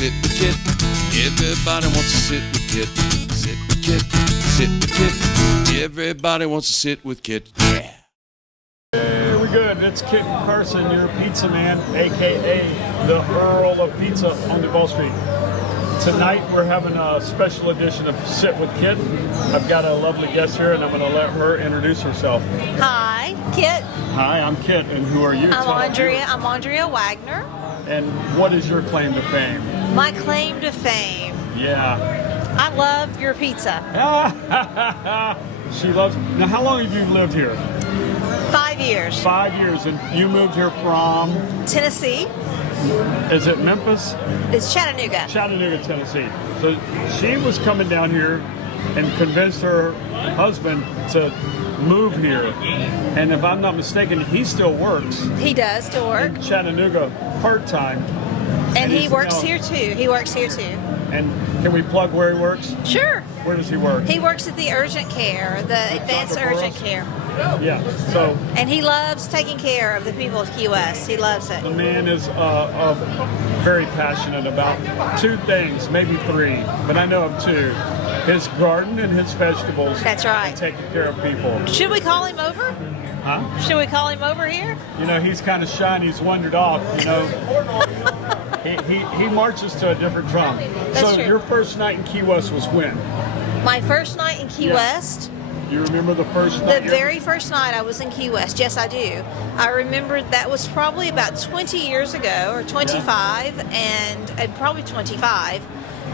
sit with Kit. Everybody wants to sit with Kit. Sit with Kit. Sit with Kit. Everybody wants to sit with Kit. Yeah. Hey, we good. It's Kit Carson, your pizza man, a.k.a. the Earl of Pizza on Duval Street. Tonight we're having a special edition of Sit with Kit. I've got a lovely guest here, and I'm going to let her introduce herself. Hi, Kit. Hi, I'm Kit, and who are you? I'm Aundrea. I'm Aundrea Wagner. And what is your claim to fame? My claim to fame. Yeah. I love your pizza. She loves. Now, how long have you lived here? 5 years. 5 years, and you moved here from? Tennessee. Is it Memphis? It's Chattanooga. Chattanooga, Tennessee. So she was coming down here and convinced her husband to move here. And if I'm not mistaken, he still works. He does still work. In Chattanooga, part-time. And he works here too. He works here too. And can we plug where he works? Sure. Where does he work? He works at the urgent care, the advanced urgent care. Yeah. So. And he loves taking care of the people of Key West. He loves it. The man is very passionate about two things, maybe three, but I know of two. His garden and his vegetables. That's right. And taking care of people. Should we call him over? Huh? Should we call him over here? You know, he's kind of shy and he's wandered off, you know. He marches to a different drum. That's so true. Your first night in Key West was when? My first night in Key West? You remember the first night? The very first night I was in Key West, yes I do. I remember that was probably about 20 years ago, or 25, and probably 25.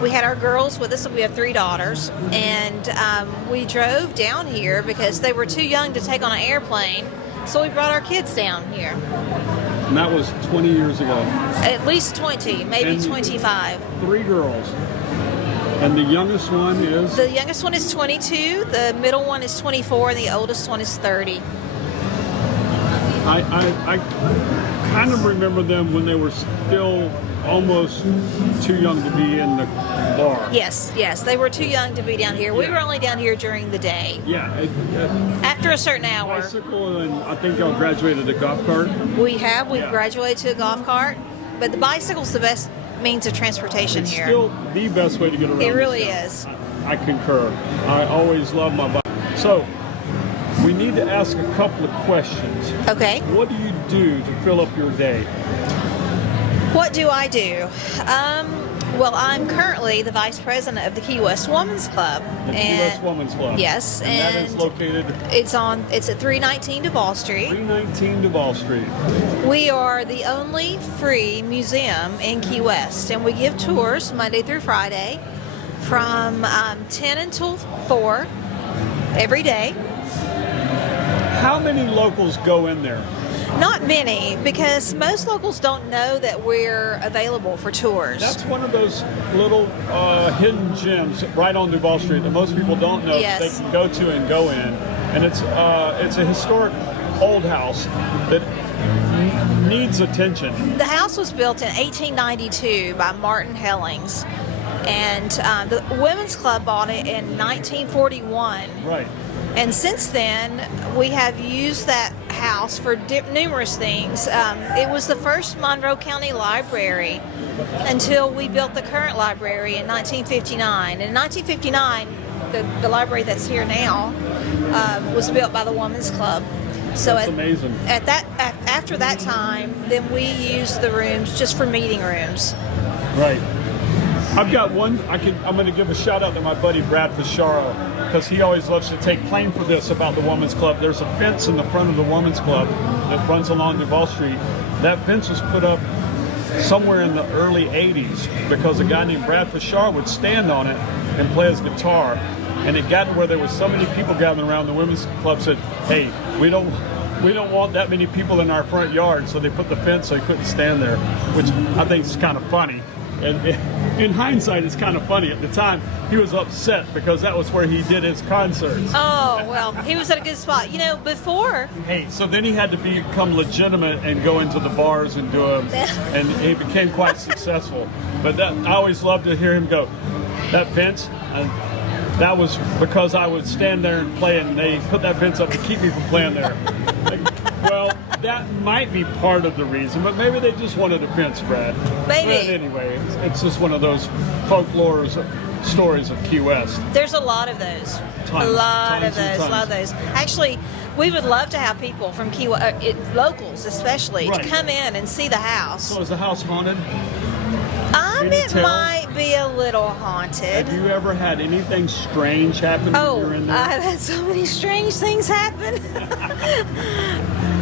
We had our girls with us, and we have 3 daughters, and we drove down here because they were too young to take on an airplane, so we brought our kids down here. And that was 20 years ago. At least 20, maybe and 25. 3 girls. And the youngest one is? The youngest one is 22, the middle one is 24, and the oldest one is 30. I kind of remember them when they were still almost too young to be in the bar. Yes, they were too young to be down here. We were only down here during the day. Yeah. After a certain hour. Bicycle, and I think y'all graduated a golf cart. We've graduated to a golf cart, but the bicycle's the best means of transportation it's here. Still the best way to get around. It really is. I concur. I always love my bike. So, we need to ask a couple of questions. Okay. What do you do to fill up your day? What do I do? Well, I'm currently the vice president of the Key West Women's Club. The Key West Women's Club. Yes, and that is located. It's at 319 Duval Street. 319 Duval Street. We are the only free museum in Key West, and we give tours Monday through Friday from 10 until 4 every day. How many locals go in there? Not many, because most locals don't know that we're available for tours. That's one of those little hidden gems right on Duval Street that most people don't know that they can go to and go in. And it's a historic old house that needs attention. The house was built in 1892 by Martin Hellings, and the Women's Club bought it in 1941. Right. And since then, we have used that house for numerous things. It was the first Monroe County library until we built the current library in 1959. In 1959, the library that's here now was built by the Women's Club. So that's amazing. After that time, then we used the rooms just for meeting rooms. Right. I've got one. I'm going to give a shout out to my buddy Brad Fischaro, because he always loves to take claim for this about the Women's Club. There's a fence in the front of the Women's Club that runs along Duval Street. That fence was put up somewhere in the early 80s because a guy named Brad Fischaro would stand on it and play his guitar. And it got to where there was so many people gathering around. The Women's Club said, hey, we don't want that many people in our front yard, so they put the fence so he couldn't stand there, which I think is kind of funny. And in hindsight, it's kind of funny. At the time, he was upset because that was where he did his concerts. Oh, well, he was at a good spot. You know, before... Hey, so then he had to become legitimate and go into the bars and do them, and he became quite successful. But I always loved to hear him go, that fence, that was because I would stand there and play, and they put that fence up to keep me from playing there. Like, well, that might be part of the reason, but maybe they just wanted a fence, Brad. Maybe. But anyway, it's just one of those folklore stories of Key West. There's a lot of those. A lot of those. Actually, we would love to have people from Key West, locals especially, Right. to come in and see the house. So is the house haunted? It might be a little haunted. Have you ever had anything strange happen when you were in there? I've had so many strange things happen.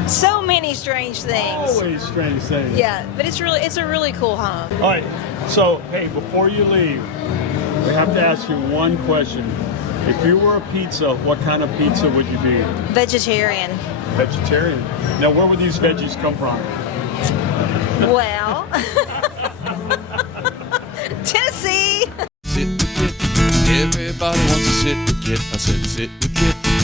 So many strange things. Always strange things. Yeah, but it's a really cool home. All right, so hey, before you leave, we have to ask you one question. If you were a pizza, what kind of pizza would you be? Vegetarian. Vegetarian. Now, where would these veggies come from? Well, Tennessee. Sit with Kit. Everybody wants to sit with Kit. I said sit with Kit.